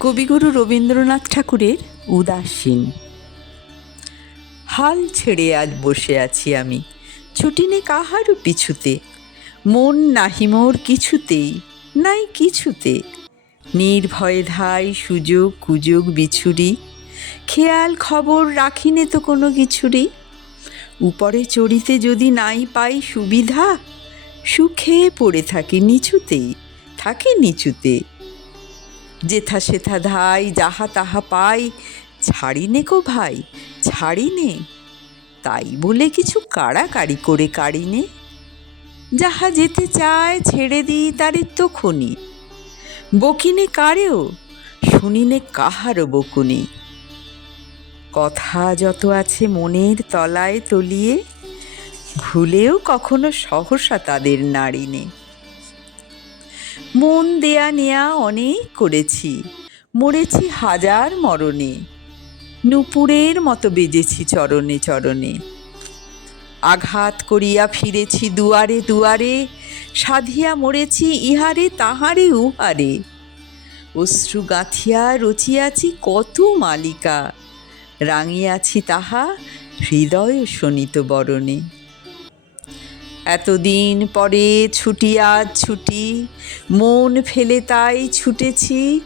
কবিগুরু রবীন্দ্রনাথ ঠাকুরের উদাসীন। হাল ছেড়ে আজ বসে আছি আমি, ছুটি নেই কাহারও পিছুতে। মন নাহি মোর কিছুতেই, নাই কিছুতে। নির্ভয়ে ধাই সুযোগ কুযোগ বিছুরি, খেয়াল খবর রাখিনে তো কোনো কিছুরই। উপরে চড়িতে যদি নাই পাই সুবিধা, সুখে পড়ে থাকি নিচুতেই, থাকি নিচুতে। যেথা সেথা ধাই যাহা তাহা পাই, ছাড়ি নে কো ভাই ছাড়ি নে। তাই বলে কিছু কাড়াকাড়ি করে কাড়ি নে। যাহা যেতে চায় ছেড়ে দিই তারে তখনি, বকিনে কারেও শুনিনে কাহারও বকুনি। কথা যত আছে মনের তলায় তলিয়ে, ভুলেও কখনো সহসা তাদের নাড়িনে। মন দেয়া নেয়া অনেক করেছি, মরেছি হাজার মরণে। নূপুরের মতো বেজেছি চরণে চরণে। আঘাত করিয়া ফিরেছি দুয়ারে দুয়ারে, সাধিয়া মরেছি ইহারে তাহারে উহারে। অশ্রু গাঁথিয়া রচিয়াছি কত মালিকা, রাঙিয়াছি তাহা হৃদয় শোণিত বরণে। এতদিন পরে ছুটি আজ ছুটি, মন ফেলে তাই ছুটেছি।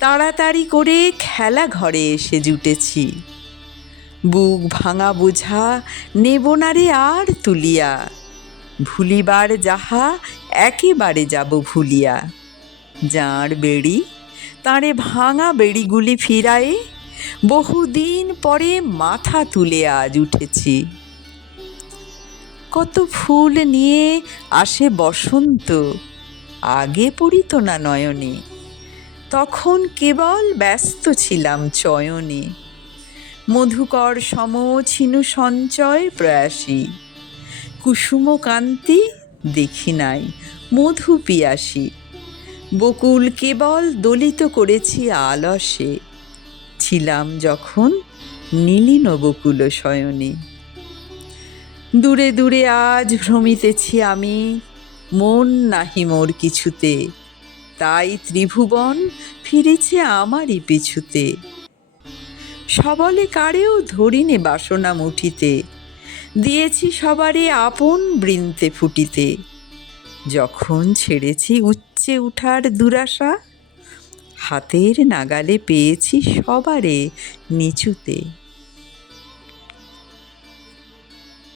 তাড়াতাড়ি করে খেলা ঘরে এসে জুটেছি। বুক ভাঙা বোঝা নেব না রে আর তুলিয়া, ভুলিবার যাহা একেবারে যাব ভুলিয়া। যাঁর বেড়ি তাঁরে ভাঙা বেড়িগুলি ফিরায়ে, বহুদিন পরে মাথা তুলে আজ উঠেছি। কত ফুল নিয়ে আসে বসন্ত, আগে পড়িত না নয়নে। তখন কেবল ব্যস্ত ছিলাম চয়নে। মধুকর সম ছিনু সঞ্চয় প্রয়াসী, কুসুম কান্তি দেখি নাই মধু পিয়াসী। বকুল কেবল দলিত করেছি আলসে, ছিলাম যখন নীলিন বকুল শয়নে। দূরে দূরে আজ ভ্রমিতেছি আমি, মন নাহি মোর কিছুতে। তাই ত্রিভুবন ফিরেছে আমারই পিছুতে। সবলে কারেও ধরিনে বাসনা মুঠিতে, দিয়েছি সবারে আপন বৃন্তে ফুটিতে। যখন ছেড়েছি উচ্চে উঠার দুরাশা, হাতের নাগালে পেয়েছি সবারে নিচুতে।